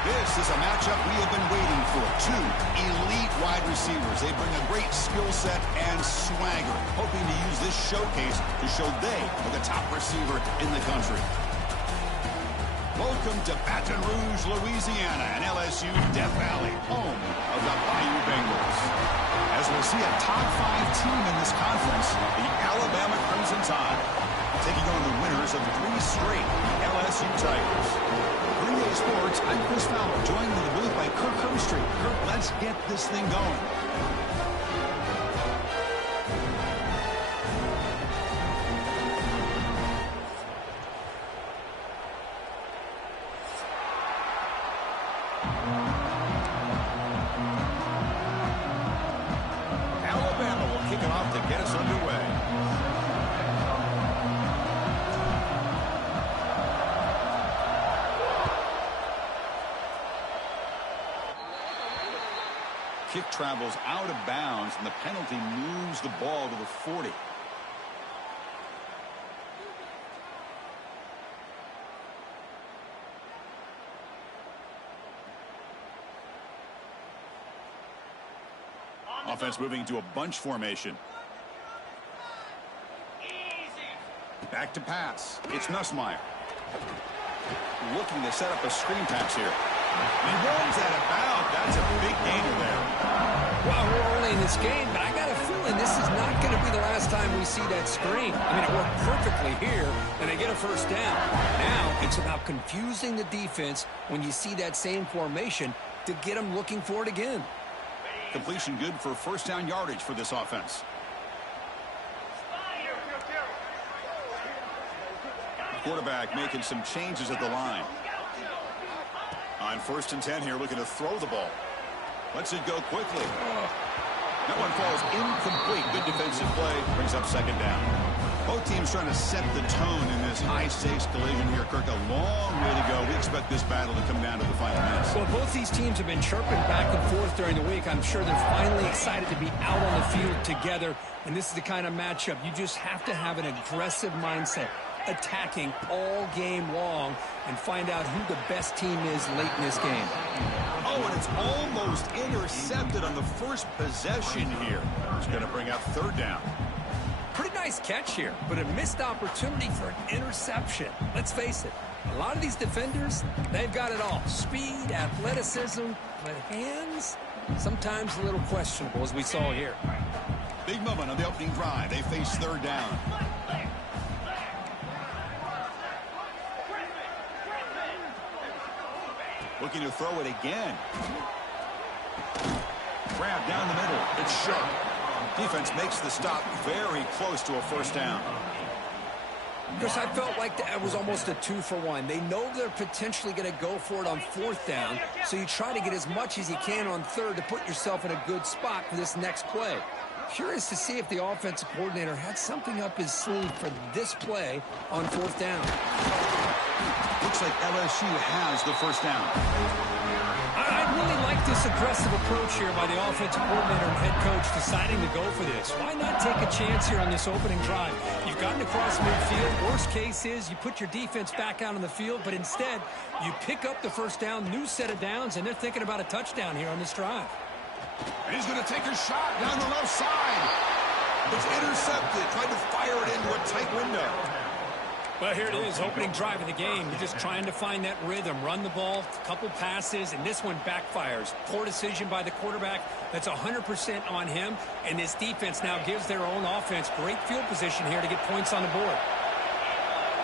This is a matchup we have been waiting for. Two elite wide receivers. They bring a great skill set and swagger, hoping to use this showcase to show they are the top receiver in the country. Welcome to Baton Rouge, Louisiana, and LSU Death Valley, home of the Bayou Bengals. As we'll see a top 5 team in this conference, the Alabama Crimson Tide, taking on the winners of 3 straight LSU Tigers. Green Day Sports, I'm Chris Fowler, joined in the booth by Kirk Herbstreit. Kirk, let's get this thing going. Alabama will kick it off to get us underway. Kick travels out of bounds, and the penalty moves the ball to the 40. Offense moving into a bunch formation. Back to pass. It's Nussmeier. Looking to set up a screen pass here. He runs that about. That's a big gainer there. Well, we're early in this game, but I got a feeling this is not going to be the last time we see that screen. I mean, it worked perfectly here, and they get a first down. Now it's about confusing the defense when you see that same formation to get them looking for it again. Completion good for first down yardage for this offense. Quarterback making some changes at the line. On 1st and 10 here, looking to throw the ball. Lets it go quickly. That one falls incomplete. Good defensive play. Brings up 2nd down. Both teams trying to set the tone in this high-stakes collision here. Kirk, a long way to go. We expect this battle to come down to the final minutes. Well, both these teams have been chirping back and forth during the week. I'm sure they're finally excited to be out on the field together. And this is the kind of matchup you just have to have an aggressive mindset, attacking all game long, and find out who the best team is late in this game. Oh, and it's almost intercepted on the first possession here. It's going to bring up 3rd down. Pretty nice catch here, but a missed opportunity for an interception. Let's face it, a lot of these defenders, they've got it all. Speed, athleticism, but hands, sometimes a little questionable, as we saw here. Big moment on the opening drive. They face 3rd down. Looking to throw it again. Grab down the middle. It's sharp. Defense makes the stop very close to a first down. Chris, I felt like that was almost a 2-for-1. They know they're potentially going to go for it on 4th down, so you try to get as much as you can on 3rd to put yourself in a good spot for this next play. Curious to see if the offensive coordinator had something up his sleeve for this play on 4th down. Looks like LSU has the first down. I really like this aggressive approach here by the offensive coordinator and head coach deciding to go for this. Why not take a chance here on this opening drive? You've gotten across midfield. Worst case is you put your defense back out on the field, but instead you pick up the first down, new set of downs, and they're thinking about a touchdown here on this drive. And he's going to take a shot down the left side. It's intercepted. Tried to fire it into a tight window. Well, here it is, opening drive of the game. You're just trying to find that rhythm, run the ball, a couple passes, and this one backfires. Poor decision by the quarterback. That's 100% on him, and this defense now gives their own offense great field position here to get points on the board.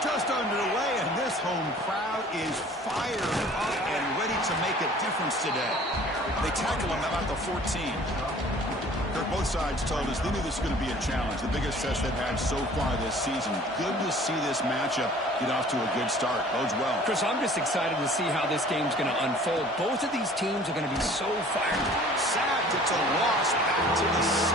Just underway, and this home crowd is fired up and ready to make a difference today. They tackle him about the 14. Both sides told us they knew this was going to be a challenge, the biggest test they've had so far this season. Good to see this matchup get off to a good start. Bodes well. Chris, I'm just excited to see how this game's going to unfold. Both of these teams are going to be so fired. Sacked, it's a loss back to the 6.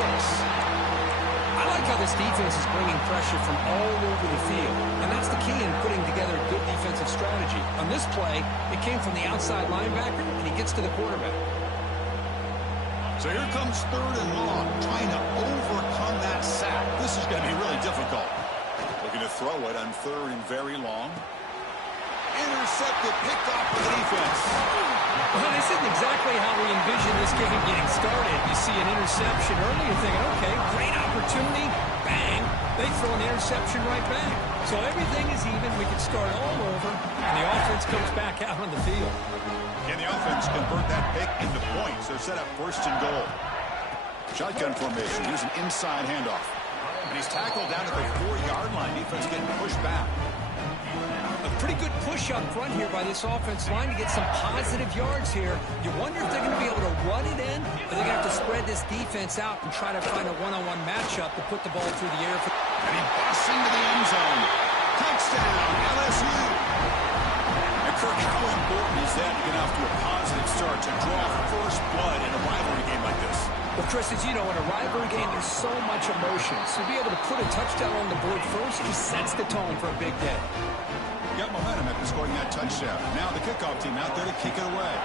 I like how this defense is bringing pressure from all over the field, and that's the key in putting together a good defensive strategy. On this play, it came from the outside linebacker, and he gets to the quarterback. So here comes 3rd and long, trying to overcome that sack. This is going to be really difficult. Looking to throw it on 3rd and very long. Intercepted, picked off by the defense. Well, this isn't exactly how we envision this game getting started. You see an interception early, you're thinking, okay, great opportunity, bang, they throw an interception right back. So everything is even, we can start all over, and the offense comes back out on the field. And the offense convert that pick into points. They're set up first and goal. Shotgun formation. Here's an inside handoff. And he's tackled down at the 4-yard line. Defense getting pushed back. A pretty good push up front here by this offense line to get some positive yards here. You wonder if they're going to be able to run it in, or they're going to have to spread this defense out and try to find a one-on-one matchup to put the ball through the air. And he busts into the end zone. Touchdown, LSU. And Kirk, how important is that to get off to a positive start, to draw first blood in a rivalry game like this? Well, Chris, as you know, in a rivalry game, there's so much emotion. So to be able to put a touchdown on the board first just sets the tone for a big day. Got momentum after scoring that touchdown. Now the kickoff team out there to kick it away.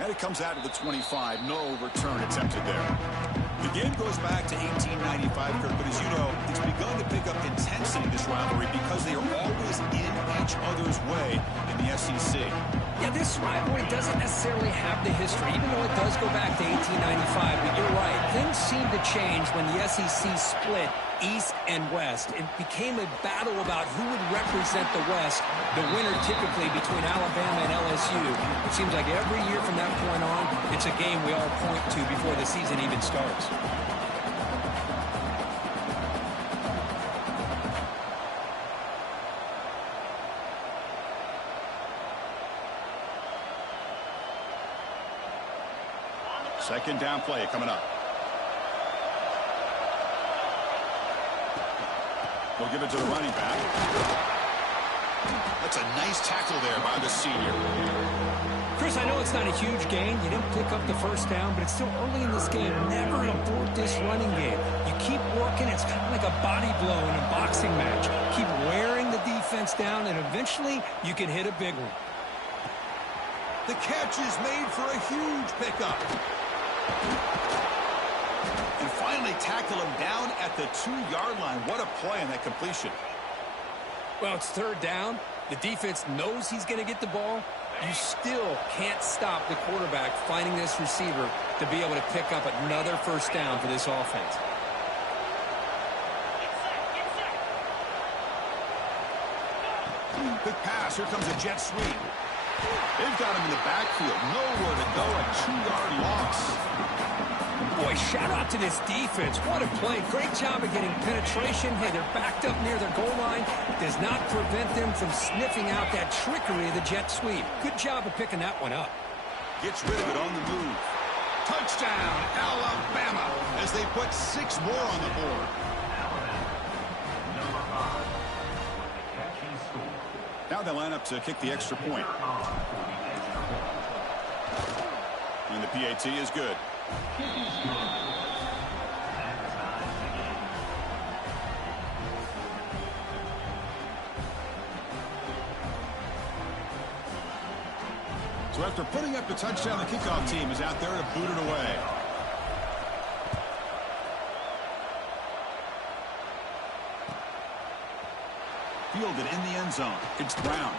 And it comes out to the 25. No return attempted there. The game goes back to 1895, Kirk, but as you know, it's begun to pick up intensity, this rivalry, because they are always in each other's way in the SEC. Yeah, this rivalry doesn't necessarily have the history, even though it does go back to 1895. But you're right, things seem to change when the SEC split East and West. It became a battle about who would represent the West, the winner typically between Alabama and LSU. It seems like every year from that point on, it's a game we all point to before the season even starts. Second down play coming up. We'll give it to the running back. That's a nice tackle there by the senior. Chris, I know it's not a huge gain. You didn't pick up the first down, but it's still early in this game. Never abort this running game. You keep working. It's kind of like a body blow in a boxing match. Keep wearing the defense down, and eventually you can hit a big one. The catch is made for a huge pickup. And finally tackle him down at the 2-yard line. What a play on that completion. Well, it's third down. The defense knows he's going to get the ball. You still can't stop the quarterback finding this receiver to be able to pick up another first down for this offense. Quick pass. Here comes a jet sweep. They've got him in the backfield. Nowhere to go. A 2-yard loss. Boy, shout out to this defense. What a play. Great job of getting penetration. Hey, they're backed up near their goal line. Does not prevent them from sniffing out that trickery of the jet sweep. Good job of picking that one up. Gets rid of it on the move. Touchdown, Alabama, as they put 6 more on the board. Now they line up to kick the extra point. And the PAT is good. So after putting up the touchdown, the kickoff team is out there to boot it away. Fielded in the end zone. It's Brown.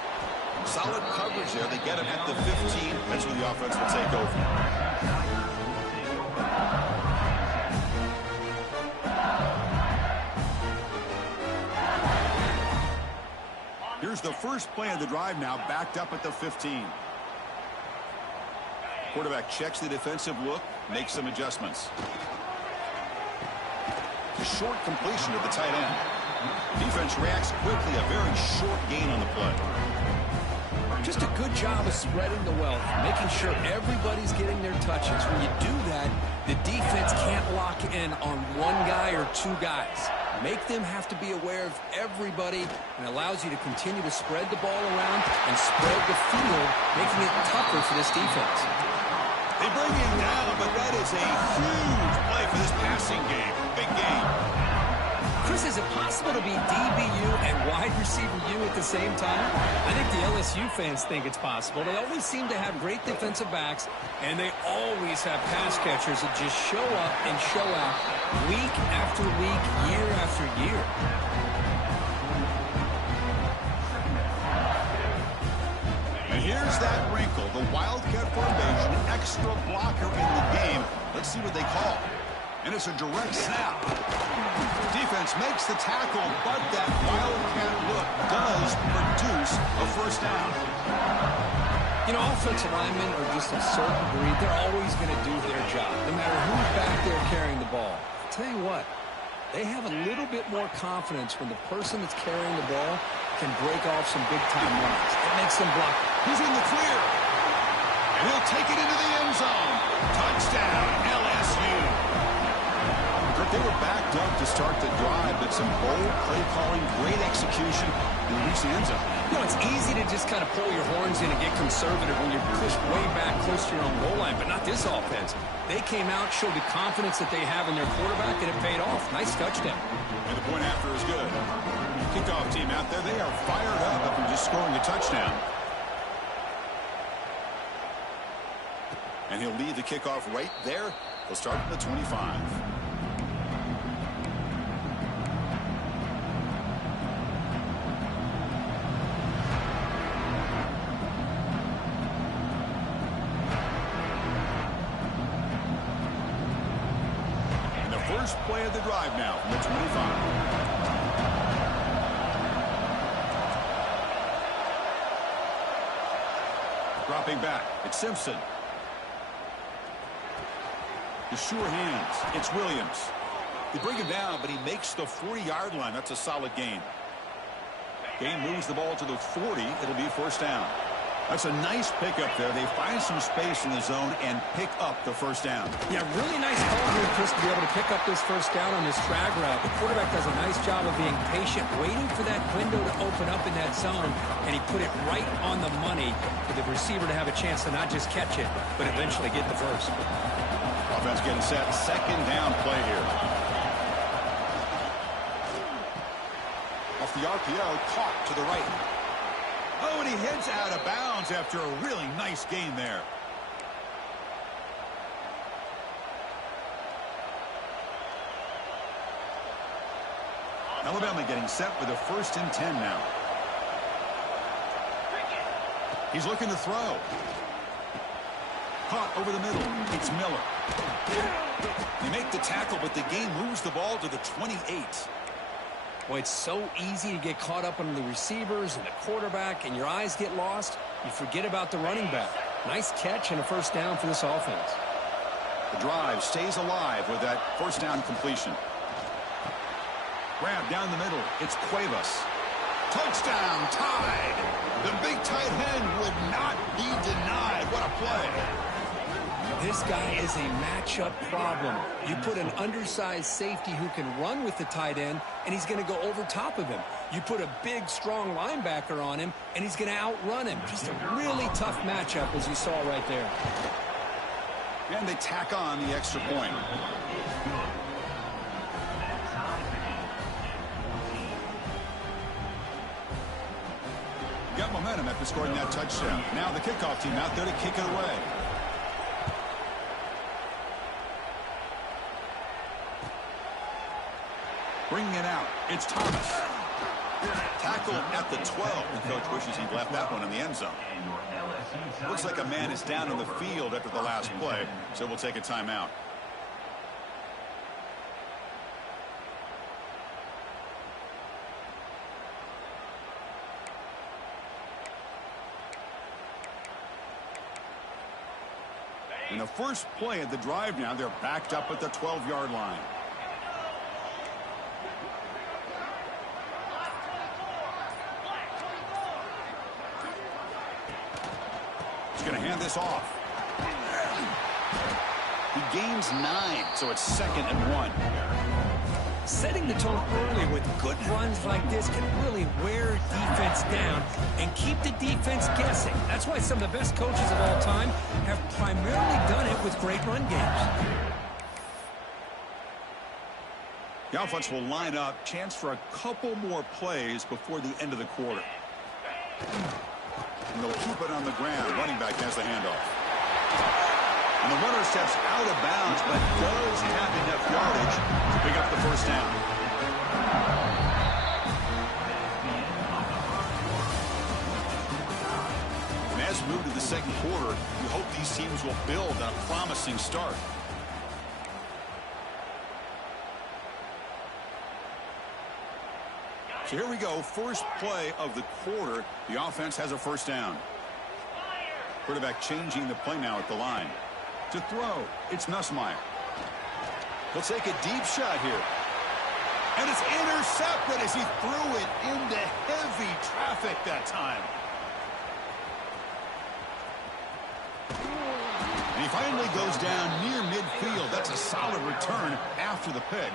Solid coverage there. They get him at the 15. That's where the offense will take over. Here's the first play of the drive now, backed up at the 15. Quarterback checks the defensive look, makes some adjustments. Short completion to the tight end. Defense reacts quickly, a very short gain on the play. Just a good job of spreading the wealth, making sure everybody's getting their touches. When you do that, the defense can't lock in on one guy or two guys. Make them have to be aware of everybody, and allows you to continue to spread the ball around and spread the field, making it tougher for this defense. They bring him down, but that is a huge play for this passing game. Big game. Chris, is it possible to be DBU and wide receiver U at the same time? I think the LSU fans think it's possible. They always seem to have great defensive backs, and they always have pass catchers that just show up and show out week after week, year after year. there's that wrinkle. The Wildcat formation, extra blocker in the game. Let's see what they call. And it's a direct snap. Defense makes the tackle, but that Wildcat look does produce a first down. You know, offensive linemen are just a certain breed. They're always going to do their job, no matter who's back there carrying the ball. I'll tell you what, they have a little bit more confidence when the person that's carrying the ball can break off some big-time runs. It makes them block. He's in the clear. And he'll take it into the end zone. Touchdown, LSU. They were backed up to start the drive, but some bold play calling, great execution, and reach the end zone. You know, it's easy to just kind of pull your horns in and get conservative when you're pushed way back close to your own goal line, but not this offense. They came out, showed the confidence that they have in their quarterback, and it paid off. Nice touchdown. And the point after is good. Kickoff team out there, they are fired up after just scoring a touchdown. And he'll lead the kickoff right there. He'll start at the 25. First play of the drive now from the 25. Dropping back, it's Simpson. The sure hands, it's Williams. They bring him down, but he makes the 40-yard line. That's a solid gain. Gain moves the ball to the 40. It'll be first down. That's a nice pickup there. They find some space in the zone and pick up the first down. Yeah, really nice call here, Chris, to be able to pick up this first down on this drag route. The quarterback does a nice job of being patient, waiting for that window to open up in that zone, and he put it right on the money for the receiver to have a chance to not just catch it, but eventually get the first. Offense getting set. Second down play here. Off the RPO, caught to the right. Oh, and he heads out of bounds after a really nice gain there. Alabama getting set with a 1st and 10 now. He's looking to throw. Caught over the middle. It's Miller. They make the tackle, but the game moves the ball to the 28. Boy, it's so easy to get caught up on the receivers and the quarterback, and your eyes get lost. You forget about the running back. Nice catch and a first down for this offense. The drive stays alive with that first down completion. Grab down the middle. It's Cuevas. Touchdown, tied. The big tight end would not be denied. What a play. This guy is a matchup problem. You put an undersized safety who can run with the tight end, and he's going to go over top of him. You put a big, strong linebacker on him, and he's going to outrun him. Just a really tough matchup, as you saw right there. And they tack on the extra point. Got momentum after scoring that touchdown. Now the kickoff team out there to kick it away. Bringing it out, it's Thomas. Tackled at the 12. The coach wishes he'd left that one in the end zone. Looks like a man is down on the field after the last play, so we'll take a timeout. In the first play of the drive now, they're backed up at the 12-yard line. Going to hand this off. He gains 9, so it's 2nd and 1. Setting the tone early with good runs like this can really wear defense down and keep the defense guessing. That's why some of the best coaches of all time have primarily done it with great run games. The offense will line up. Chance for a couple more plays before the end of the quarter. And they'll keep it on the ground. Running back has the handoff. And the runner steps out of bounds, but does have enough yardage to pick up the first down. And as move to the second quarter, we hope these teams will build on a promising start. So here we go, first play of the quarter. The offense has a first down. Quarterback changing the play now at the line. To throw, it's Nussmeier. He'll take a deep shot here. And it's intercepted as he threw it into heavy traffic that time. And he finally goes down near midfield. That's a solid return after the pick.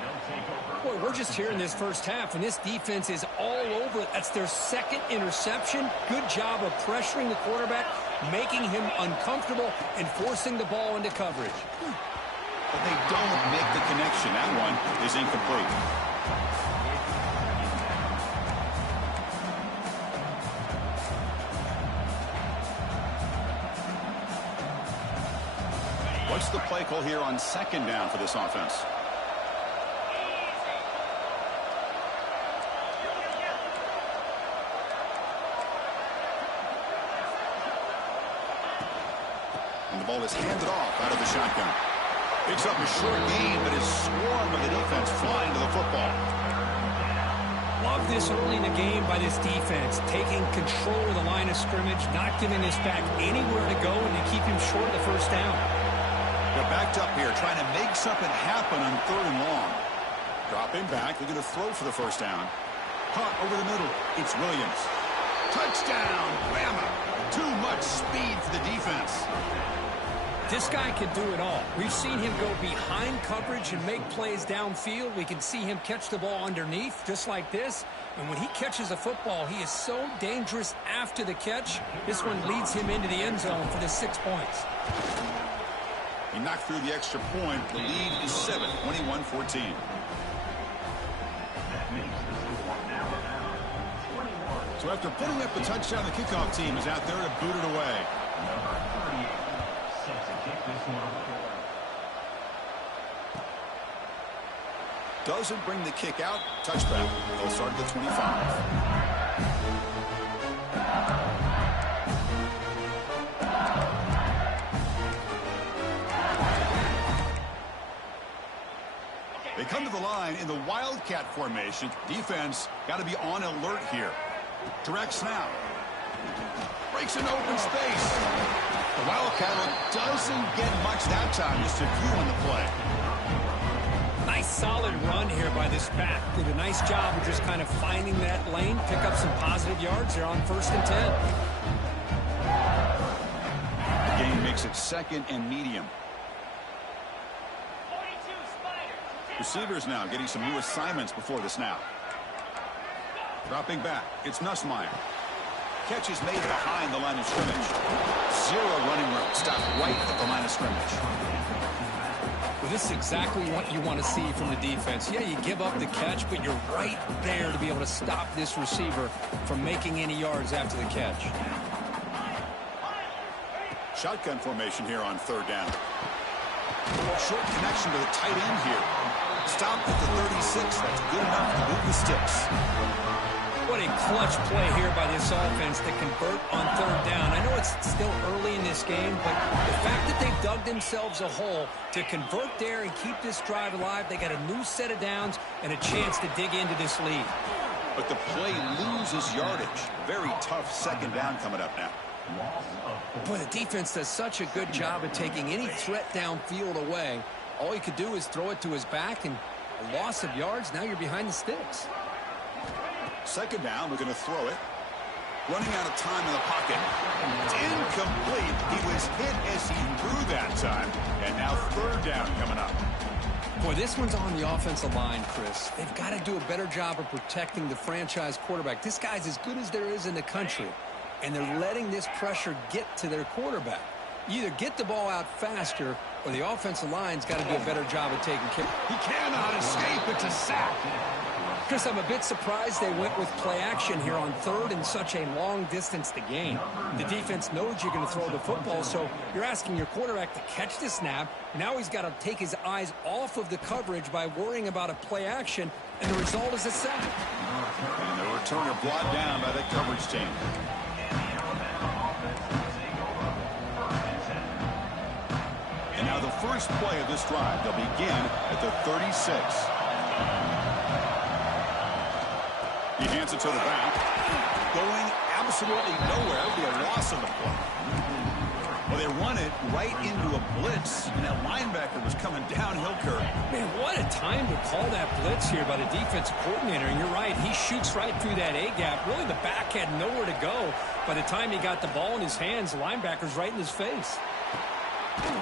Boy, we're just here in this first half, and this defense is all over it. That's their second interception. Good job of pressuring the quarterback, making him uncomfortable, and forcing the ball into coverage. But they don't make the connection. That one is incomplete. What's the play call here on second down for this offense? And the ball is handed off out of the shotgun. Picks up a short gain, but is swarmed by the defense flying to the football. Love this early in the game by this defense, taking control of the line of scrimmage, not giving this back anywhere to go, and to keep him short of the first down. They're backed up here, trying to make something happen on third and long. Dropping back, they're going to throw for the first down. Caught over the middle, it's Williams. Touchdown, Bama. Too much speed for the defense. This guy can do it all. We've seen him go behind coverage and make plays downfield. We can see him catch the ball underneath, just like this. And when he catches a football, he is so dangerous after the catch. This one leads him into the end zone for the 6 points. He knocked through the extra point. The lead is 7, 21-14. So after putting up the touchdown, the kickoff team is out there to boot it away. Doesn't bring the kick out. Touchback. They'll start at the 25. They come to the line in the Wildcat formation. Defense got to be on alert here. Direct snap. Breaks an open space. The Wildcat doesn't get much that time. Just a few on the play. Nice solid run here by this back. Did a nice job of just kind of finding that lane, pick up some positive yards there on 1st and 10. The game makes it 2nd and medium. Receivers now getting some new assignments before the snap. Dropping back, it's Nussmeier. Catch is made behind the line of scrimmage. Zero running room. Stopped right at the line of scrimmage. Well, this is exactly what you want to see from the defense. Yeah, you give up the catch, but you're right there to be able to stop this receiver from making any yards after the catch. Shotgun formation here on 3rd down. Short connection to the tight end here. Stopped at the 36. That's good enough to move the sticks. What a clutch play here by this offense to convert on 3rd down. I know it's still early in this game, but the fact that they've dug themselves a hole to convert there and keep this drive alive, they got a new set of downs and a chance to dig into this lead. But the play loses yardage. Very tough 2nd down coming up now. Boy, the defense does such a good job of taking any threat downfield away. All he could do is throw it to his back, and a loss of yards, now you're behind the sticks. 2nd down, we're going to throw it. Running out of time in the pocket. It's incomplete. He was hit as he threw that time. And now 3rd down coming up. Boy, this one's on the offensive line, Chris. They've got to do a better job of protecting the franchise quarterback. This guy's as good as there is in the country, and they're letting this pressure get to their quarterback. You either get the ball out faster, or the offensive line's got to do a better job of taking care. He cannot escape. It's a sack. Chris, I'm a bit surprised they went with play action here on 3rd and such a long distance to gain. The defense knows you're going to throw the football, so you're asking your quarterback to catch the snap. Now he's got to take his eyes off of the coverage by worrying about a play action, and the result is a sack. And the returner brought down by the coverage team. first play of this drive. They'll begin at the 36. He hands it to the back. Going absolutely nowhere. It'll be a loss on the play. Well, they run it right into a blitz, and that linebacker was coming downhill, Kirk. Man, what a time to call that blitz here by the defensive coordinator. And you're right, he shoots right through that A-gap. Really, the back had nowhere to go. By the time he got the ball in his hands, the linebacker's right in his face.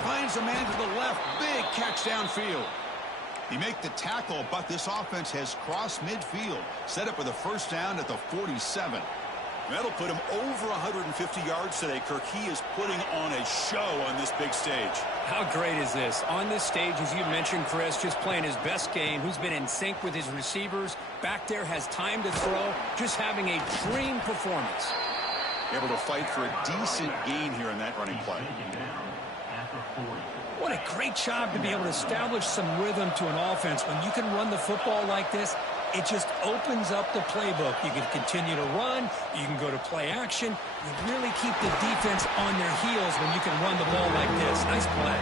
Finds a man to the left. Big catch downfield. They make the tackle, but this offense has crossed midfield. Set up with a first down at the 47. That'll put him over 150 yards today, Kirk. He is putting on a show on this big stage. How great is this? On this stage, as you mentioned, Chris, just playing his best game. He's been in sync with his receivers. Back there, has time to throw. Just having a dream performance. Able to fight for a decent gain here in that running play. What a great job to be able to establish some rhythm to an offense. When you can run the football like this, it just opens up the playbook. You can continue to run. You can go to play action. You really keep the defense on their heels when you can run the ball like this. Nice play.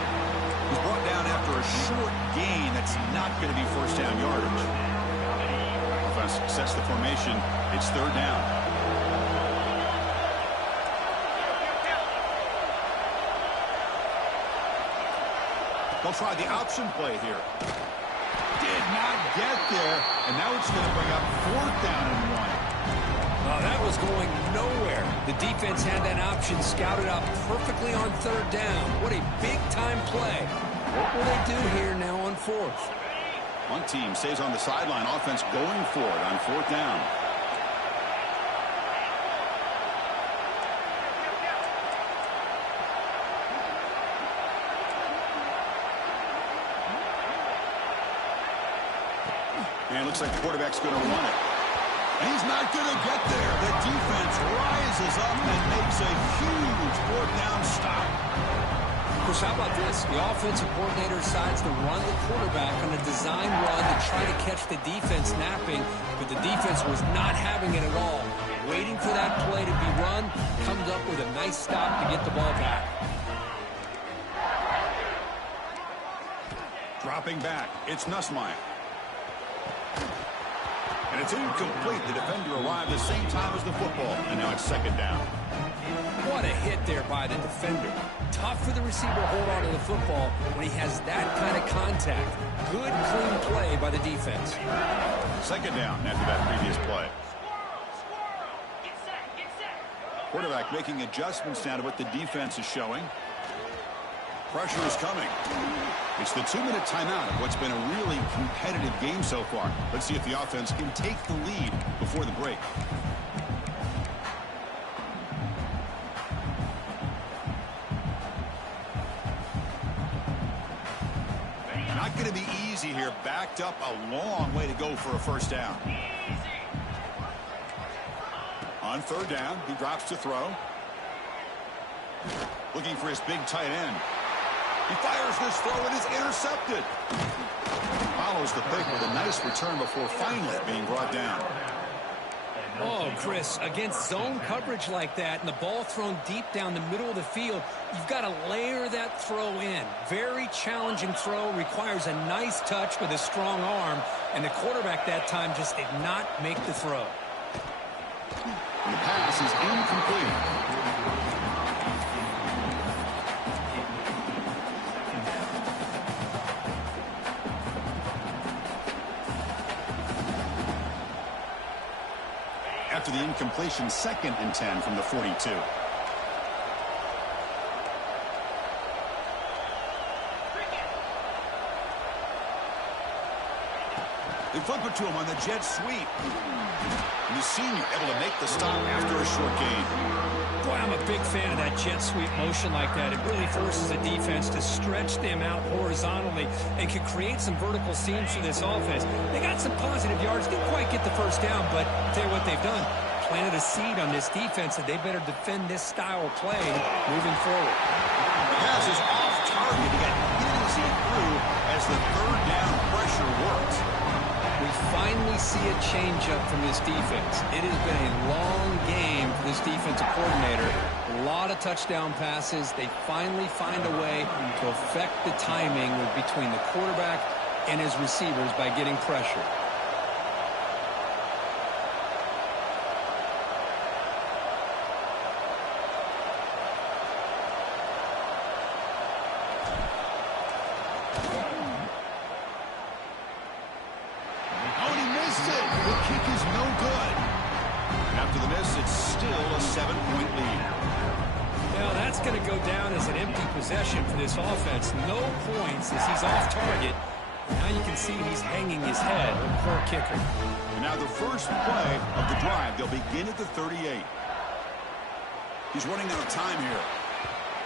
He's brought down after a short gain. That's not going to be first down yardage. Offense sets the formation. It's third down. They'll try the option play here. Did not get there, and now it's going to bring up fourth down and 1. Oh, that was going nowhere. The defense had that option scouted out perfectly on third down. What a big-time play. What will they do here now on fourth? One team stays on the sideline. Offense going for it on fourth down. And it looks like the quarterback's going to run it. And he's not going to get there. The defense rises up and makes a huge fourth down stop. Chris, how about this? The offensive coordinator decides to run the quarterback on a design run to try to catch the defense napping, but the defense was not having it at all. Waiting for that play to be run, comes up with a nice stop to get the ball back. Dropping back, it's Nussmeier. And it's incomplete. The defender arrived the same time as the football. And now it's second down. What a hit there by the defender. Tough for the receiver to hold on to the football when he has that kind of contact. Good, clean play by the defense. Second down after that previous play. Quarterback making adjustments now to what the defense is showing. Pressure is coming. It's the 2-minute timeout of what's been a really competitive game so far. Let's see if the offense can take the lead before the break. Not going to be easy here. Backed up a long way to go for a first down. On third down, he drops to throw. Looking for his big tight end. He fires this throw and is intercepted. Follows the pick with a nice return before finally being brought down. Oh, Chris, against zone coverage like that and the ball thrown deep down the middle of the field, you've got to layer that throw in. Very challenging throw, requires a nice touch with a strong arm, and the quarterback that time just did not make the throw. And the pass is incomplete. After the incompletion, 2nd and 10 from the 42. They flip it to him on the jet sweep. And the senior able to make the stop after a short gain. Boy, I'm a big fan of that jet sweep motion like that. It really forces a defense to stretch them out horizontally and can create some vertical seams for this offense. They got some positive yards. Didn't quite get the first down, but I'll tell you what they've done. Planted a seed on this defense that they better defend this style of play moving forward. The pass is off target. He got easy through as the third down pressure worked. We finally see a change-up from this defense. It has been a long game for this this defensive coordinator. A lot of touchdown passes. They finally find a way to affect the timing between the quarterback and his receivers by getting pressure. Going to go down as an empty possession for this offense. No points as he's off target. Now you can see he's hanging his head. Poor kicker. And now the first play of the drive. They'll begin at the 38. He's running out of time here.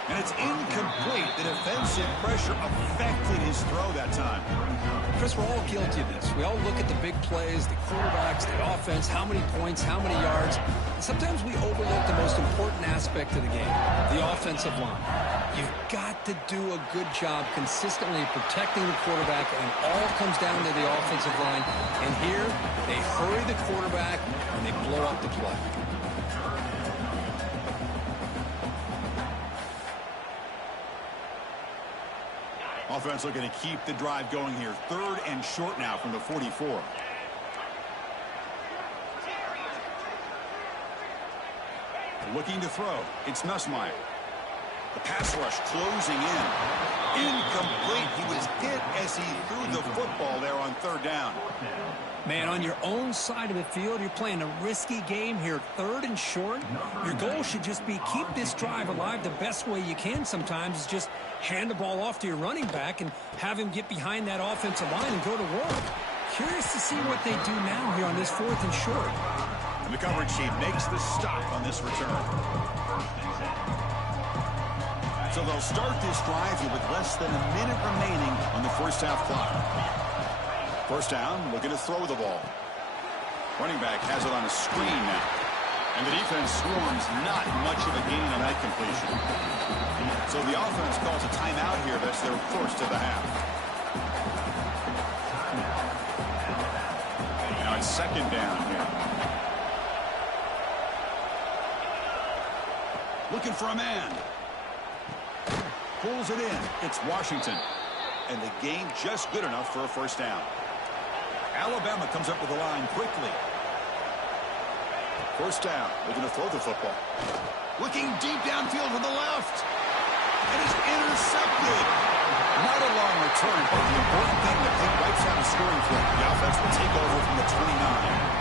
And it's incomplete. The defensive pressure affected his throw that time. Chris, we're all guilty of this. We all look at the big plays, the quarterbacks, the offense, how many points, how many yards. Sometimes we overlook the most important aspect of the game, the offensive line. You've got to do a good job consistently protecting the quarterback, and it all comes down to the offensive line. And here, they hurry the quarterback, and they blow up the play. Offense looking to keep the drive going here. 3rd and short now from the 44. Looking to throw. It's Nussmeier. The pass rush closing in. Incomplete. He was hit as he threw the football there on 3rd down. Man, on your own side of the field, you're playing a risky game here. 3rd and short. Your goal should just be keep this drive alive the best way you can sometimes is just hand the ball off to your running back and have him get behind that offensive line and go to work. Curious to see what they do now here on this 4th and short. And the coverage sheet makes the stop on this return. So they'll start this drive here with less than a minute remaining on the first half clock. 1st down, looking to throw the ball. Running back has it on a screen now. And the defense swarms, not much of a gain on that completion. So the offense calls a timeout here. That's their first of the half. Now it's 2nd down here. Looking for a man. Pulls it in. It's Washington. And the gain just good enough for a 1st down. Alabama comes up with the line quickly. 1st down. Looking to throw the football. Looking deep downfield to the left. And it's intercepted. Not a long return, but the important thing that he wipes out a scoring threat. The offense will take over from the 29.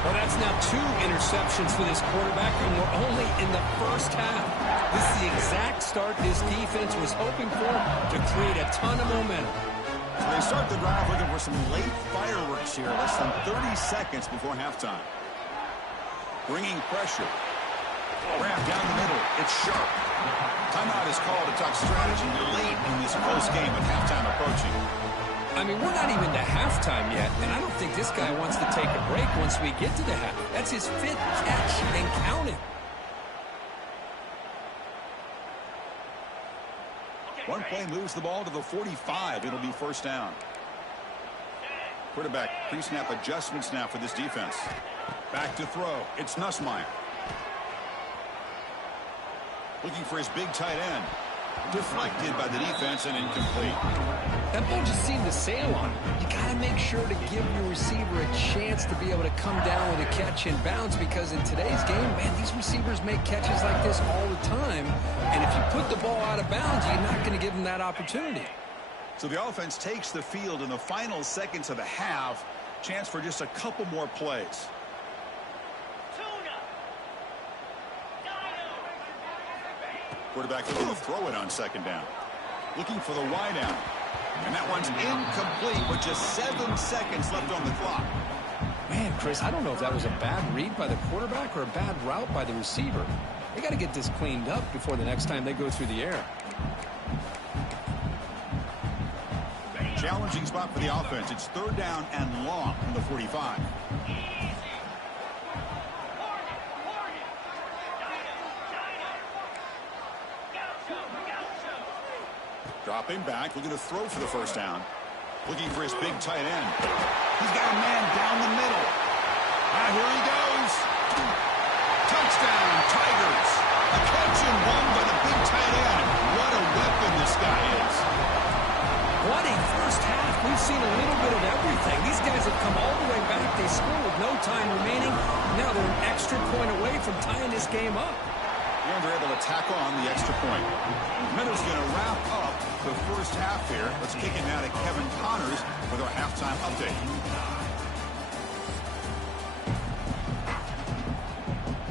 Well, that's now 2 interceptions for this quarterback, and we're only in the first half. This is the exact start this defense was hoping for to create a ton of momentum. So they start the drive looking for some late fireworks here, less than 30 seconds before halftime. Bringing pressure. Wrap down the middle. It's sharp. Timeout is called to talk strategy late in this close game with halftime approaching. I mean, we're not even to halftime yet, and I don't think this guy wants to take a break once we get to the half. That's his 5th catch and counting. One play moves the ball to the 45. It'll be 1st down. Quarterback pre-snap adjustments now for this defense. Back to throw. It's Nussmeier. Looking for his big tight end. Deflected by the defense and incomplete. That ball just seemed to sail on him. You got to make sure to give your receiver a chance to be able to come down with a catch and bounce, because in today's game, man, these receivers make catches like this all the time. And if you put the ball out of bounds, you're not going to give them that opportunity. So the offense takes the field in the final seconds of the half. Chance for just a couple more plays. Quarterback looking to throw it on 2nd down. Looking for the wide out. And that one's incomplete with just 7 seconds left on the clock. Man, Chris, I don't know if that was a bad read by the quarterback or a bad route by the receiver. They got to get this cleaned up before the next time they go through the air. Challenging spot for the offense. It's 3rd down and long from the 45. Dropping back, looking to throw for the 1st down. Looking for his big tight end. He's got a man down the middle. Here he goes. Touchdown. we've seen a little bit of everything. These guys have come all the way back. They score with no time remaining. Now they're an extra point away from tying this game up. And they're able to tackle on the extra point. Minnows going to wrap up the first half here. Let's kick it now to Kevin Connors with our halftime update.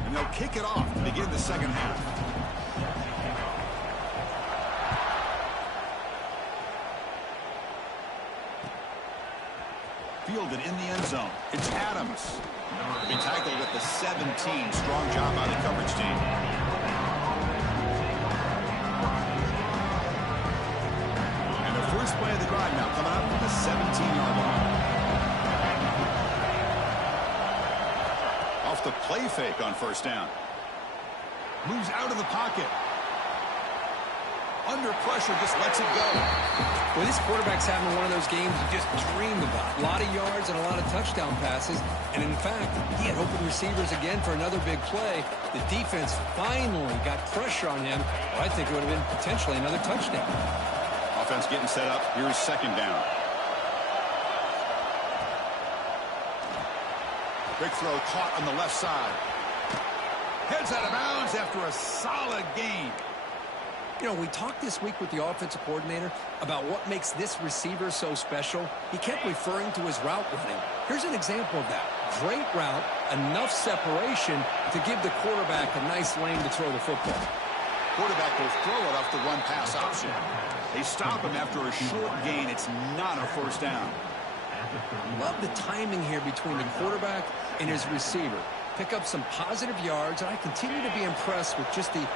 And they'll kick it off to begin the second half. Fielded in the end zone. It's Adams. He tackled at the 17. Strong job by the coverage team. And the first play of the drive now coming up from the 17-yard line. Off the play fake on first down. Moves out of the pocket. Under pressure, just lets it go. Well, this quarterback's having one of those games you just dream about. A lot of yards and a lot of touchdown passes. And in fact, he had open receivers again for another big play. The defense finally got pressure on him. Well, I think it would have been potentially another touchdown. Offense getting set up. Here's second down. Big throw caught on the left side. Heads out of bounds after a solid gain. You know, we talked this week with the offensive coordinator about what makes this receiver so special. He kept referring to his route running. Here's an example of that. Great route, enough separation to give the quarterback a nice lane to throw the football. Quarterback will throw it off the run-pass option. They stop him after a short gain. It's not a first down. Love the timing here between the quarterback and his receiver. Pick up some positive yards, and I continue to be impressed with just the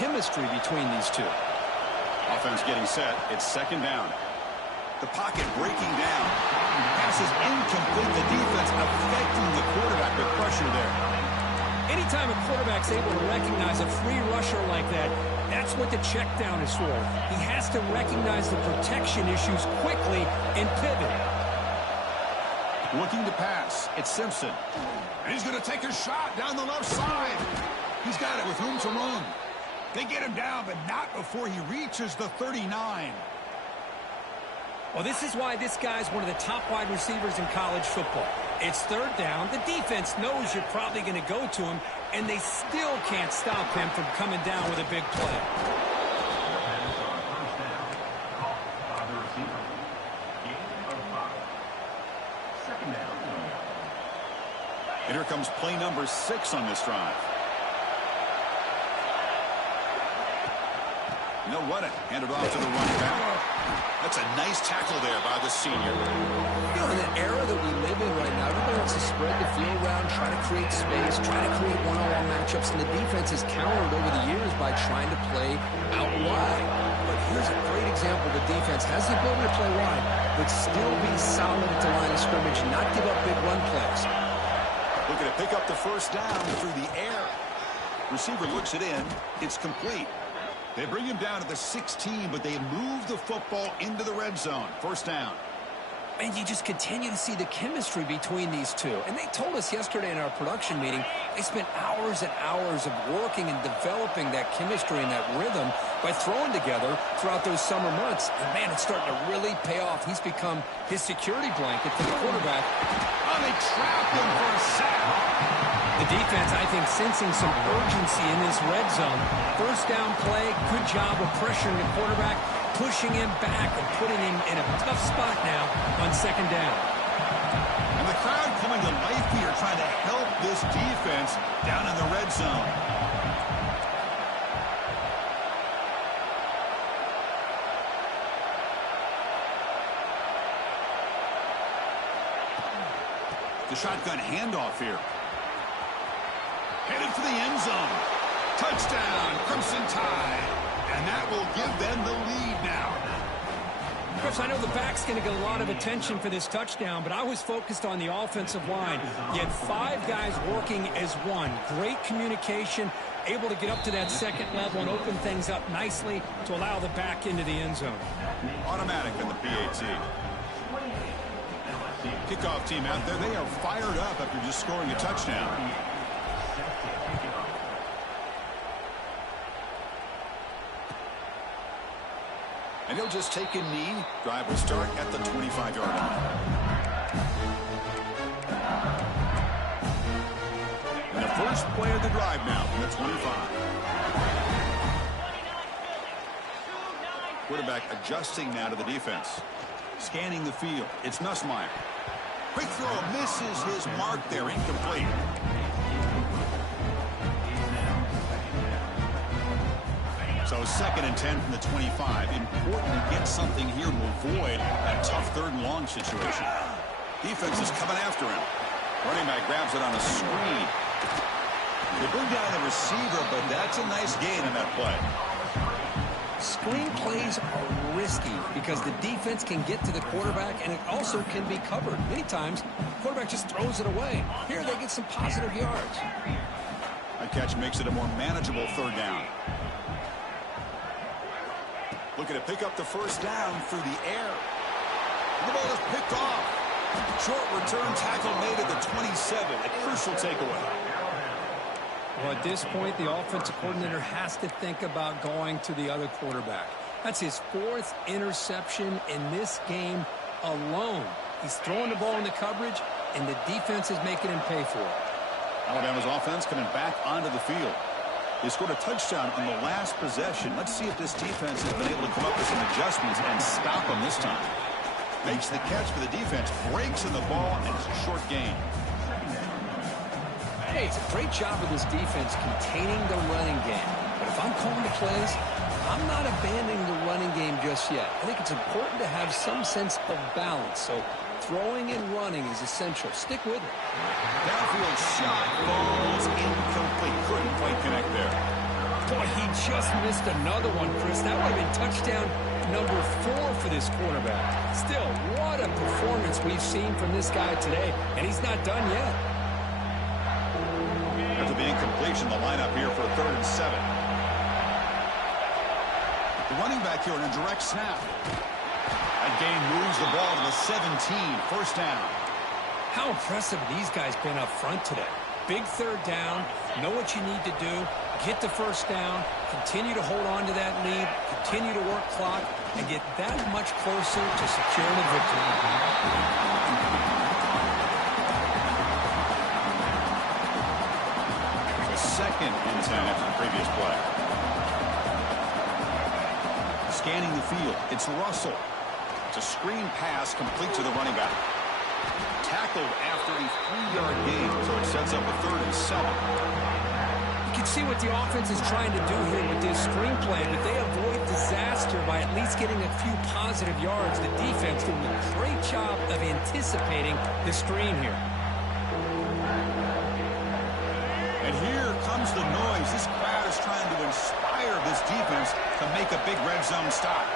chemistry between these two. Offense getting set. It's second down. The pocket breaking down. Pass is incomplete. The defense affecting the quarterback with pressure there. Anytime a quarterback's able to recognize a free rusher like that, that's what the check down is for. He has to recognize the protection issues quickly and pivot. Looking to pass. It's Simpson. And he's going to take a shot down the left side. He's got it with room to run. They get him down, but not before he reaches the 39. Well, this is why this guy's one of the top wide receivers in college football. It's third down. The defense knows you're probably going to go to him, and they still can't stop him from coming down with a big play. And here comes play number 6 on this drive. And they'll run it. Hand it off to the running back. That's a nice tackle there by the senior. You know, in the era that we live in right now, everybody wants to spread the field around, try to create space, try to create one-on-one matchups, and the defense has countered over the years by trying to play out wide. But here's a great example. The defense has the ability to play wide, but still be solid at the line of scrimmage, not give up big run plays. Looking to pick up the first down through the air. Receiver looks it in. It's complete. They bring him down to the 16, but they move the football into the red zone. First down. And you just continue to see the chemistry between these two. And they told us yesterday in our production meeting, they spent hours and hours of working and developing that chemistry and that rhythm by throwing together throughout those summer months. And, man, it's starting to really pay off. He's become his security blanket for the quarterback. Oh, they trapped him for a sack. The defense, I think, sensing some urgency in this red zone. First down play, good job of pressuring the quarterback, pushing him back and putting him in a tough spot now on second down. And the crowd coming to life here, trying to help this defense down in the red zone. The shotgun handoff here. Headed for the end zone. Touchdown, Crimson Tide. And that will give them the lead now. Chris, I know the back's going to get a lot of attention for this touchdown, but I was focused on the offensive line. You had 5 guys working as one. Great communication, able to get up to that second level and open things up nicely to allow the back into the end zone. Automatic in the PAT. Kickoff team out there, they are fired up after just scoring a touchdown. And And he'll just take a knee. Drive will start at the 25-yard line. And the first play of the drive now from the 25. Quarterback adjusting now to the defense. Scanning the field. It's Nussmeier. Quick throw. Misses his mark there. Incomplete. So 2nd and 10 from the 25. Important to get something here to avoid that tough 3rd and long situation. Defense is coming after him. Running back grabs it on a screen. They bring down the receiver, but that's a nice gain in that play. Screen plays are risky because the defense can get to the quarterback, and it also can be covered. Many times, the quarterback just throws it away. Here, they get some positive yards. That catch makes it a more manageable 3rd down. Looking to pick up the first down through the air. The ball is picked off. Short return tackle made at the 27. A crucial takeaway. Well, at this point, the offensive coordinator has to think about going to the other quarterback. That's his 4th interception in this game alone. He's throwing the ball in the coverage, and the defense is making him pay for it. Alabama's offense coming back onto the field. They scored a touchdown on the last possession. Let's see if this defense has been able to come up with some adjustments and stop them this time. Makes the catch for the defense, breaks in the ball, and it's a short gain. Hey, it's a great job of this defense containing the running game. But if I'm calling the plays, I'm not abandoning the running game just yet. I think it's important to have some sense of balance. So throwing and running is essential. Stick with it. Downfield shot falls incomplete. Couldn't quite connect there. Boy, he just missed another one, Chris. That would have been touchdown number 4 for this quarterback. Still, what a performance we've seen from this guy today, and he's not done yet. After the incompletion, the lineup here for a 3rd and 7. The running back here in a direct snap. That gain moves the ball to the 17. First down. How impressive these guys been up front today. Big 3rd down. Know what you need to do. Get the first down. Continue to hold on to that lead. Continue to work clock. And get that much closer to securing a victory. The 2nd and 10 after the previous play. Scanning the field. It's Russell. It's a screen pass complete to the running back. Tackled after a 3-yard gain, so it sets up a 3rd and 7. You can see what the offense is trying to do here with this screenplay, but they avoid disaster by at least getting a few positive yards. The defense doing a great job of anticipating the screen here. And here comes the noise. This crowd is trying to inspire this defense to make a big red zone stop.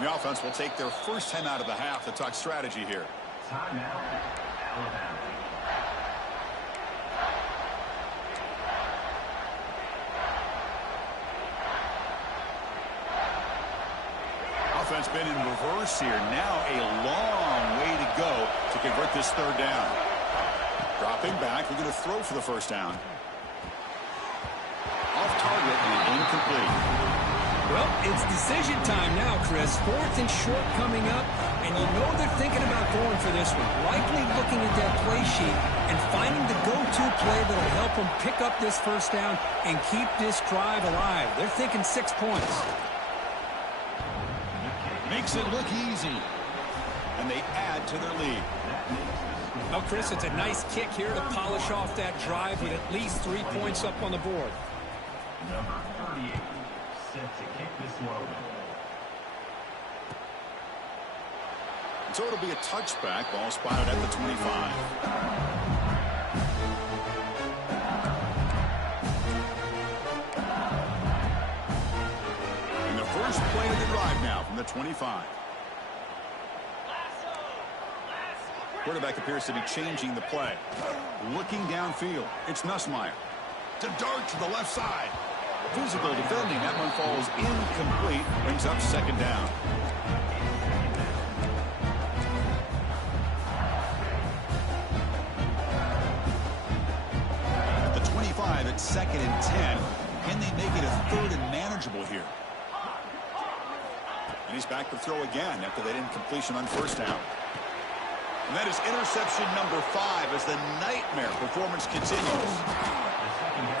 The offense will take their first time out of the half to talk strategy here. Timeout, Alabama. Offense been in reverse here. Now a long way to go to convert this 3rd down. Dropping back, they're going to throw for the first down. Off target and incomplete. Well, it's decision time now, Chris. 4th and short coming up, and you know they're thinking about going for this one. Likely looking at that play sheet and finding the go-to play that will help them pick up this first down and keep this drive alive. They're thinking 6 points. Makes it look easy. And they add to their lead. Well, Chris, it's a nice kick here to polish off that drive with at least 3 points up on the board. Number 38. Set to kick this one. So it'll be a touchback. Ball spotted at the 25. And the first play of the drive now from the 25. Quarterback appears to be changing the play. Looking downfield. It's Nussmeier. To dart to the left side. Physical defending. That one falls incomplete. Brings up second down. At the 25, it's 2nd and 10. Can they make it a 3rd and manageable here? And he's back to throw again after that incompletion on 1st down. And that is interception number 5 as the nightmare performance continues.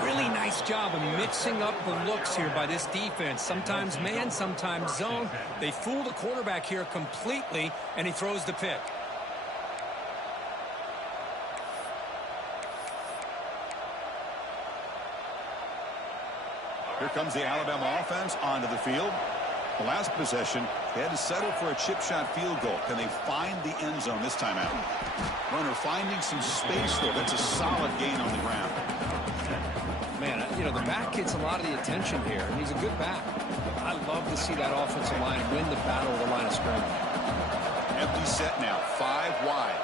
Really nice job of mixing up the looks here by this defense. Sometimes man, sometimes zone. They fool the quarterback here completely, and he throws the pick. Here comes the Alabama offense onto the field. The last possession, they had to settle for a chip shot field goal. Can they find the end zone this time out? Runner finding some space there. That's a solid gain on the ground. Man, you know, the back gets a lot of the attention here, and he's a good back. I love to see that offensive line win the battle of the line of scrimmage. Empty set now, 5 wide.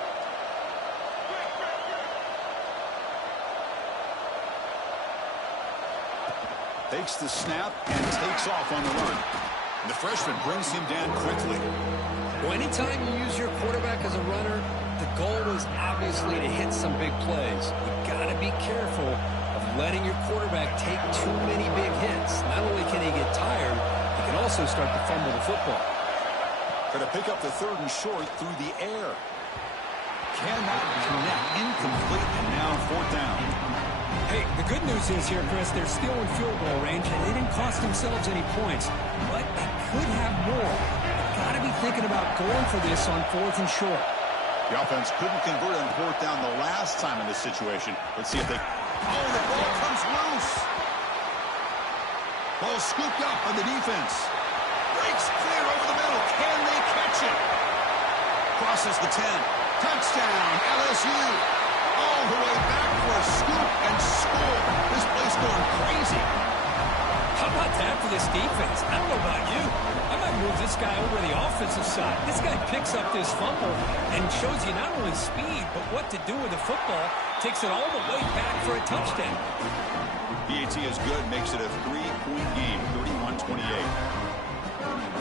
Takes the snap and takes off on the run. And the freshman brings him down quickly. Well, anytime you use your quarterback as a runner, the goal is obviously to hit some big plays. You got to be careful of letting your quarterback take too many big hits. Not only can he get tired, he can also start to fumble the football. Going to pick up the 3rd and short through the air. Cannot connect. Incomplete, and now 4th down. Hey, the good news is here, Chris, they're still in field goal range, and they didn't cost themselves any points. But they could have more. Got to be thinking about going for this on 4th and short. The offense couldn't convert on 4th down the last time in this situation. Let's see if they... Oh, the ball comes loose. Ball scooped up by the defense. Breaks clear over the middle. Can they catch it? Crosses the 10. Touchdown, LSU. All the way back for a scoop and score. This place going crazy. How about that for this defense? I don't know about you. I might move this guy over to the offensive side. This guy picks up this fumble and shows you not only speed, but what to do with the football. Takes it all the way back for a touchdown. BAT is good. Makes it a 3-point game, 31-28.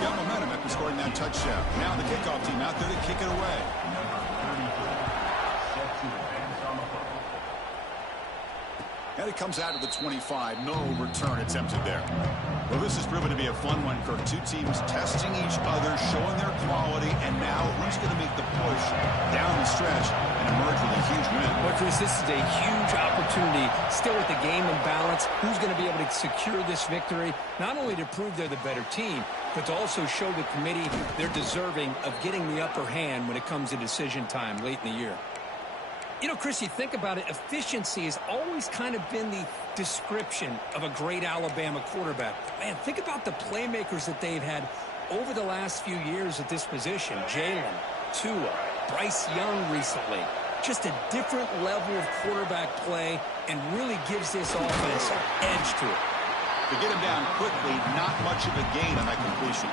Got momentum after scoring that touchdown. Now the kickoff team out there to kick it away. And it comes out to the 25. No return attempted there. Well, this has proven to be a fun one, Kirk. Two teams testing each other, showing their quality, and now who's going to make the push down the stretch and emerge with a huge win? Well, Chris, this is a huge opportunity. Still with the game in balance, who's going to be able to secure this victory? Not only to prove they're the better team, but to also show the committee they're deserving of getting the upper hand when it comes to decision time late in the year. You know, Chris, you think about it, efficiency has always kind of been the description of a great Alabama quarterback. Man, think about the playmakers that they've had over the last few years at this position. Jalen, Tua, Bryce Young recently. Just a different level of quarterback play and really gives this offense an edge to it. To get him down quickly, not much of a gain on that completion.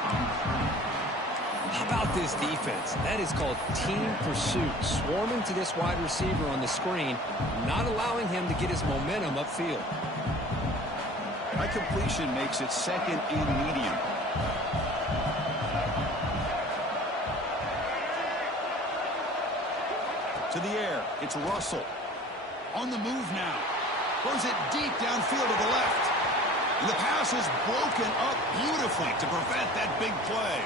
How about this defense? That is called team pursuit. Swarming to this wide receiver on the screen, not allowing him to get his momentum upfield. That completion makes it 2nd and medium. To the air, it's Russell. On the move now. Throws it deep downfield to the left. And the pass is broken up beautifully to prevent that big play.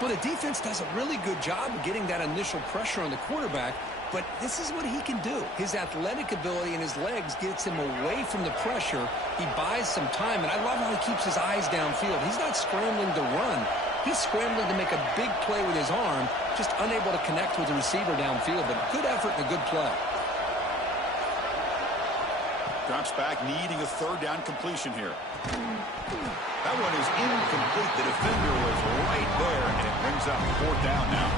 Well, the defense does a really good job of getting that initial pressure on the quarterback, but this is what he can do. His athletic ability and his legs gets him away from the pressure. He buys some time, and I love how he keeps his eyes downfield. He's not scrambling to run. He's scrambling to make a big play with his arm, just unable to connect with the receiver downfield, but good effort and a good play. Drops back, needing a 3rd down completion here. That one is incomplete. The defender was right there, and it brings up 4th down now.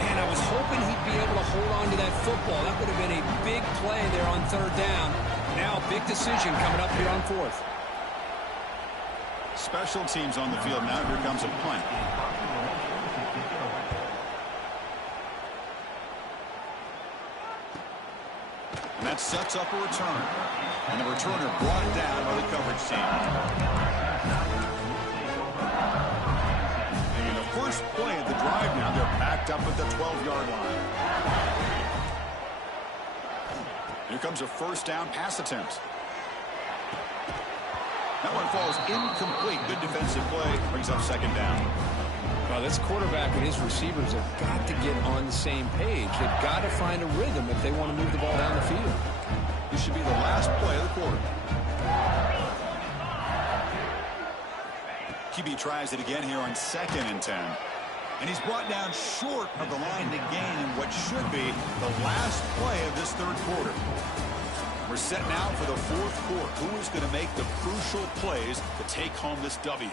Man, I was hoping he'd be able to hold on to that football. That would have been a big play there on 3rd down. Now, big decision coming up here on 4th. Special teams on the field now. Here comes a punt. And that sets up a return. And the returner brought it down by the coverage team. And the first play of the drive now, they're backed up at the 12-yard line. Here comes a first down pass attempt. That one falls incomplete. Good defensive play. Brings up second down. Well, this quarterback and his receivers have got to get on the same page. They've got to find a rhythm if they want to move the ball down the field. This should be the last play of the quarter. QB tries it again here on 2nd and 10. And he's brought down short of the line to gain what should be the last play of this third quarter. We're set now for the fourth quarter. Who is going to make the crucial plays to take home this W?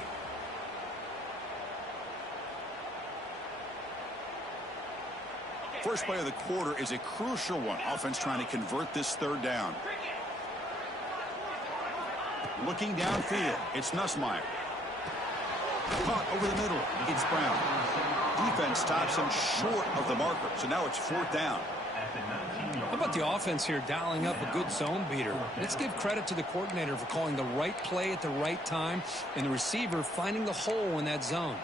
First play of the quarter is a crucial one. Offense trying to convert this third down. Looking downfield, it's Nussmeier. Caught over the middle, it's Brown. Defense stops him short of the marker, so now it's 4th down. How about the offense here dialing up a good zone beater? Let's give credit to the coordinator for calling the right play at the right time and the receiver finding the hole in that zone.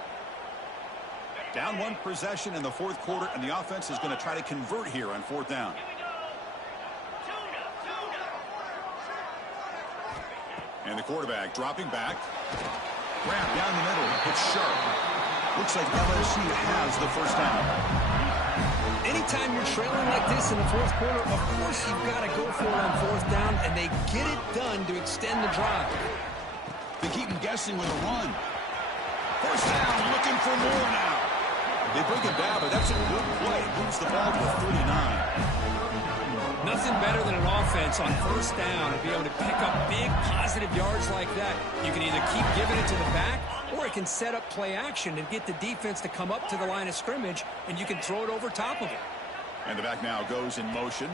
Down one possession in the fourth quarter, and the offense is going to try to convert here on 4th down. And the quarterback dropping back. Grab down the middle. It's sharp. Looks like LSU has the first down. Anytime you're trailing like this in the fourth quarter, of course you've got to go for it on 4th down, and they get it done to extend the drive. They keep him guessing with a run. First down, looking for more now. They bring him down, but that's a good play. Moves the ball to 39. Nothing better than an offense on 1st down to be able to pick up big positive yards like that. You can either keep giving it to the back, or it can set up play action and get the defense to come up to the line of scrimmage, and you can throw it over top of it. And the back now goes in motion.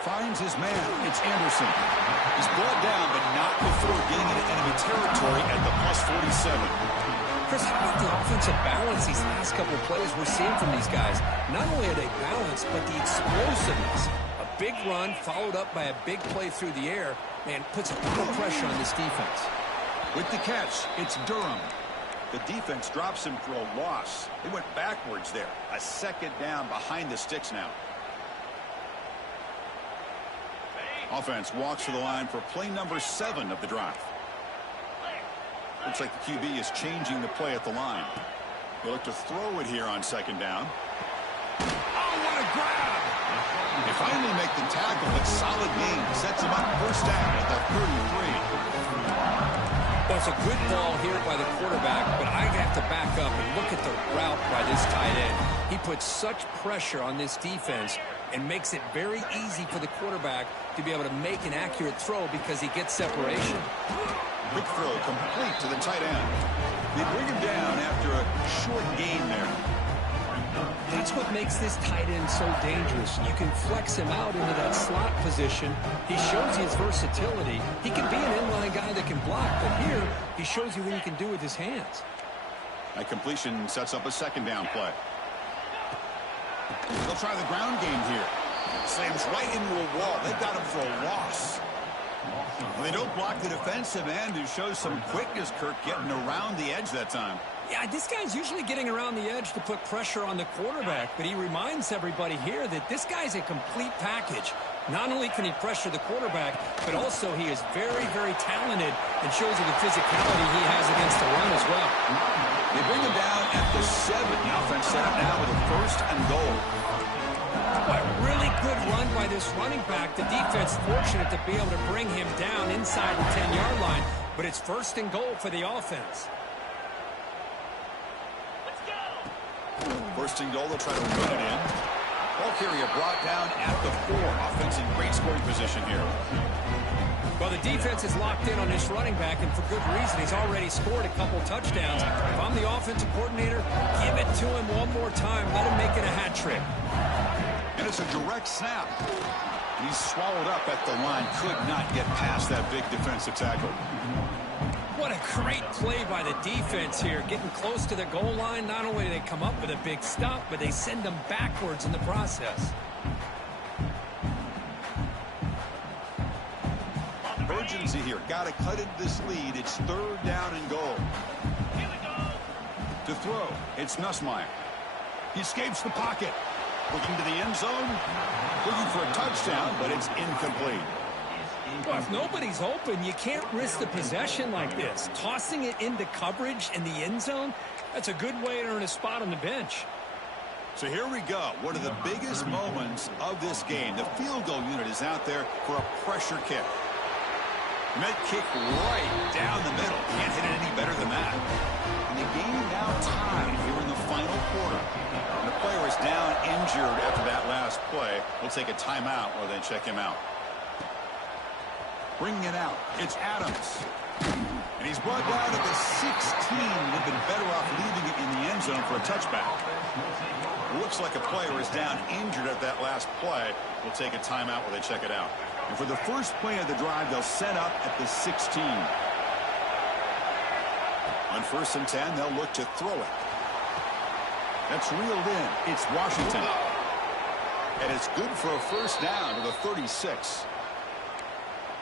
Finds his man. It's Anderson. He's brought down, but not before getting into enemy territory at the +47. Chris, how about the offensive balance these last couple of plays we're seeing from these guys? Not only are they balanced, but the explosiveness. A big run followed up by a big play through the air, man, puts a lot of pressure on this defense. With the catch, it's Durham. The defense drops him for a loss. They went backwards there. A 2nd down behind the sticks now. Offense walks to the line for play number 7 of the drive. Looks like the QB is changing the play at the line. They look to throw it here on 2nd down. Oh, what a grab! They finally make the tackle, but solid gain. Sets him up first down at the 33. Well, it's a good ball here by the quarterback, but I have to back up and look at the route by this tight end. He puts such pressure on this defense and makes it very easy for the quarterback to be able to make an accurate throw because he gets separation. Quick throw complete to the tight end. They bring him down after a short gain there. That's what makes this tight end so dangerous. You can flex him out into that slot position. He shows his versatility. He can be an inline guy that can block, but here he shows you what he can do with his hands. That completion sets up a 2nd down play. They'll try the ground game here. Slams right into a wall. They've got him for a loss. Well, they don't block the defensive end, who shows some quickness, Kirk, getting around the edge that time. Yeah, this guy's usually getting around the edge to put pressure on the quarterback, but he reminds everybody here that this guy's a complete package. Not only can he pressure the quarterback, but also he is very, very talented and shows you the physicality he has against the run as well. They bring him down at the 7. The offense set up now with a 1st and goal. What a really good run by this running back. The defense fortunate to be able to bring him down inside the 10-yard line, but it's 1st and goal for the offense. 1st and goal, they'll try to run it in. Ball carrier brought down at the 4. Offense in great scoring position here. Well, the defense is locked in on this running back, and for good reason. He's already scored a couple touchdowns. If I'm the offensive coordinator, give it to him one more time. Let him make it a hat trick. And it's a direct snap. He's swallowed up at the line. Could not get past that big defensive tackle. What a great play by the defense here. Getting close to the goal line, not only do they come up with a big stop, but they send them backwards in the process. Urgency here. Got to cut into this lead. It's 3rd down and goal. To throw, it's Nussmeier. He escapes the pocket. Looking to the end zone. Looking for a touchdown, but it's incomplete. Well, if nobody's open, you can't risk the possession like this. Tossing it into coverage in the end zone, that's a good way to earn a spot on the bench. So here we go. One of the biggest moments of this game. The field goal unit is out there for a pressure kick. Met kick right down the middle. Can't hit it any better than that. And the game now tied here in the final quarter. And the player is down injured after that last play. We'll take a timeout while they check him out. Bringing it out, it's Adams. And he's brought down at the 16. Would have been better off leaving it in the end zone for a touchback. Looks like a player is down injured at that last play. We'll take a timeout while they check it out. And for the first play of the drive, they'll set up at the 16. On 1st and 10, they'll look to throw it. That's reeled in. It's Washington. And it's good for a first down to the 36.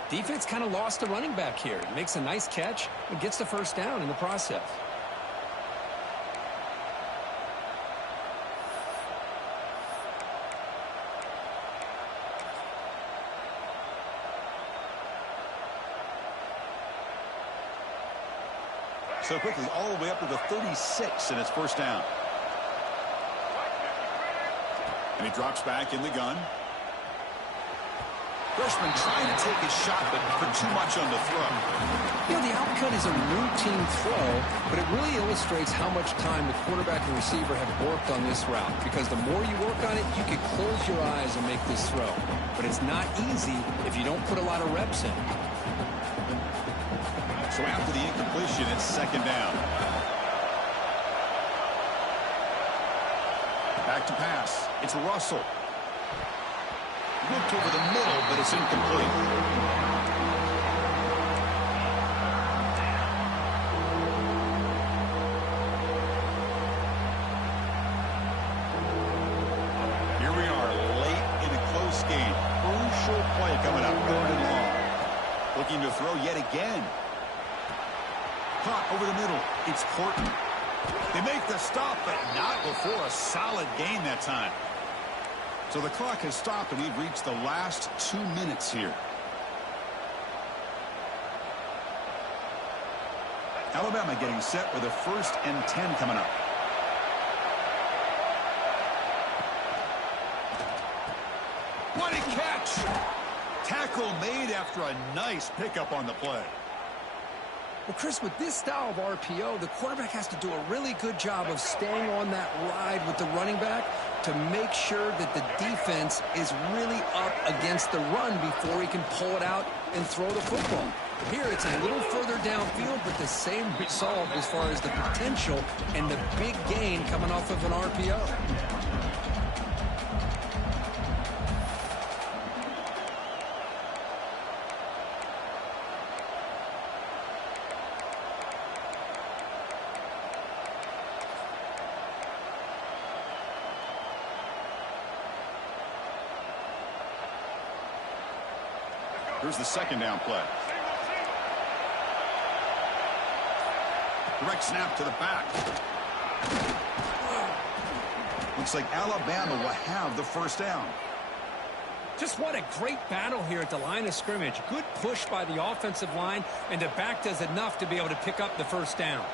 Defense kind of lost a running back here. He makes a nice catch and gets the first down in the process. So quickly, all the way up to the 36, and it's first down. And he drops back in the gun. Freshman trying to take his shot, but for too much on the throw. You know, the outcut is a routine throw, but it really illustrates how much time the quarterback and receiver have worked on this route. Because the more you work on it, you can close your eyes and make this throw. But it's not easy if you don't put a lot of reps in. So after the incompletion, it's second down. Back to pass. It's Russell. Looked over the middle, but it's incomplete. Here we are, late in a close game. Crucial play coming up, 3rd and long. Looking to throw yet again. Caught over the middle. It's Horton. They make the stop, but not before a solid gain that time. So the clock has stopped, and we've reached the last 2 minutes here. Alabama getting set with a 1st and 10 coming up. What a catch! Tackle made after a nice pickup on the play. Well, Chris, with this style of RPO, the quarterback has to do a really good job of staying on that ride with the running back to make sure that the defense is really up against the run before he can pull it out and throw the football. Here, it's a little further downfield, but the same result as far as the potential and the big gain coming off of an RPO. Here's the second down play. Direct snap to the back. Looks like Alabama will have the first down. Just what a great battle here at the line of scrimmage. Good push by the offensive line, and the back does enough to be able to pick up the first down.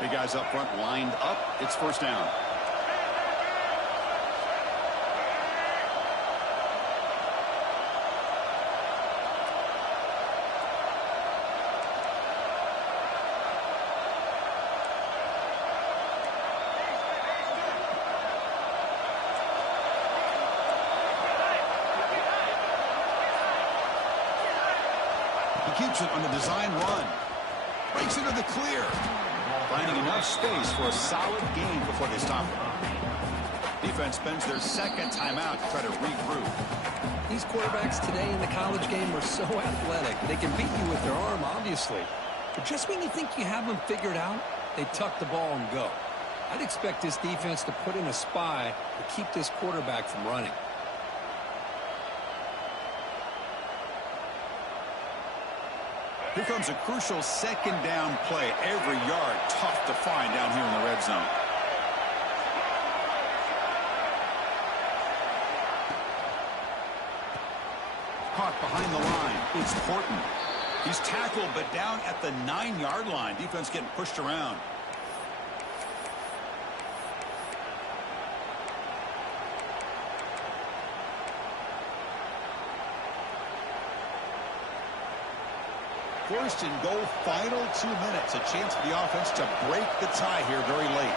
Big guys up front lined up. It's first down. Keeps it on the design run. Breaks into the clear. Finding enough space for a solid gain before they stop it. Defense spends their second timeout to try to regroup. These quarterbacks today in the college game are so athletic. They can beat you with their arm, obviously. But just when you think you have them figured out, they tuck the ball and go. I'd expect this defense to put in a spy to keep this quarterback from running. Here comes a crucial second down play. Every yard tough to find down here in the red zone. Caught behind the line. It's Horton. He's tackled, but down at the 9-yard line. Defense getting pushed around. First and goal, final 2 minutes. A chance for the offense to break the tie here very late.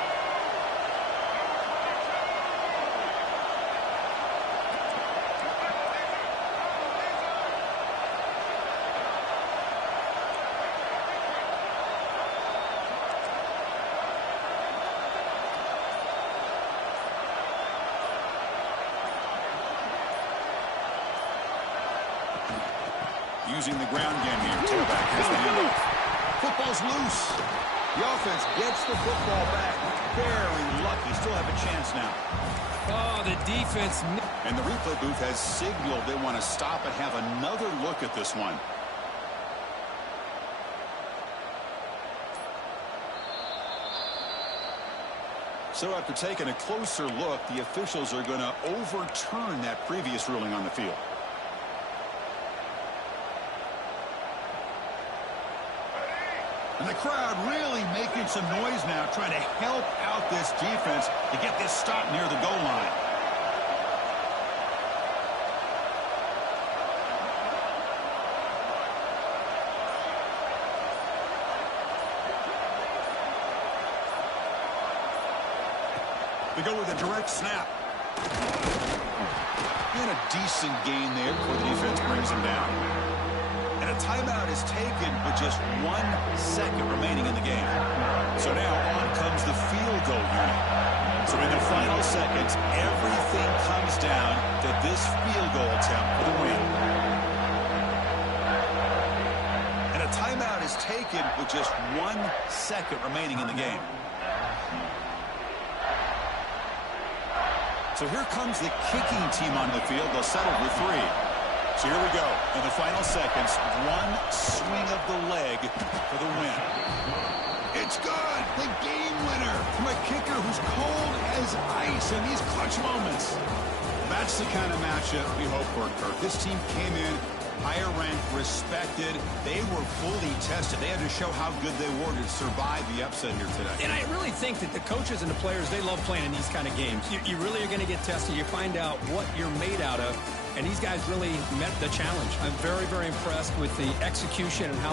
Using the ground game here. Tailback has the handoff. Football's loose. The offense gets the football back. Very lucky. Still have a chance now. Oh, the defense. And the replay booth has signaled they want to stop and have another look at this one. So after taking a closer look, the officials are going to overturn that previous ruling on the field. And the crowd really making some noise now, trying to help out this defense to get this stop near the goal line. They go with a direct snap. And a decent gain there before the defense brings him down. And a timeout is taken with just 1 second remaining in the game. So now on comes the field goal unit. So in the final seconds, everything comes down to this field goal attempt for the win. And a timeout is taken with just 1 second remaining in the game. So here comes the kicking team on the field. They'll settle with 3. So here we go. In the final seconds, 1 swing of the leg for the win. It's good. The game winner from a kicker who's cold as ice in these clutch moments. That's the kind of matchup we hope for, Kirk. This team came in higher ranked, respected. They were fully tested. They had to show how good they were to survive the upset here today. And I really think that the coaches and the players, they love playing in these kind of games. You really are going to get tested. You find out what you're made out of. And these guys really met the challenge. I'm very, very impressed with the execution and how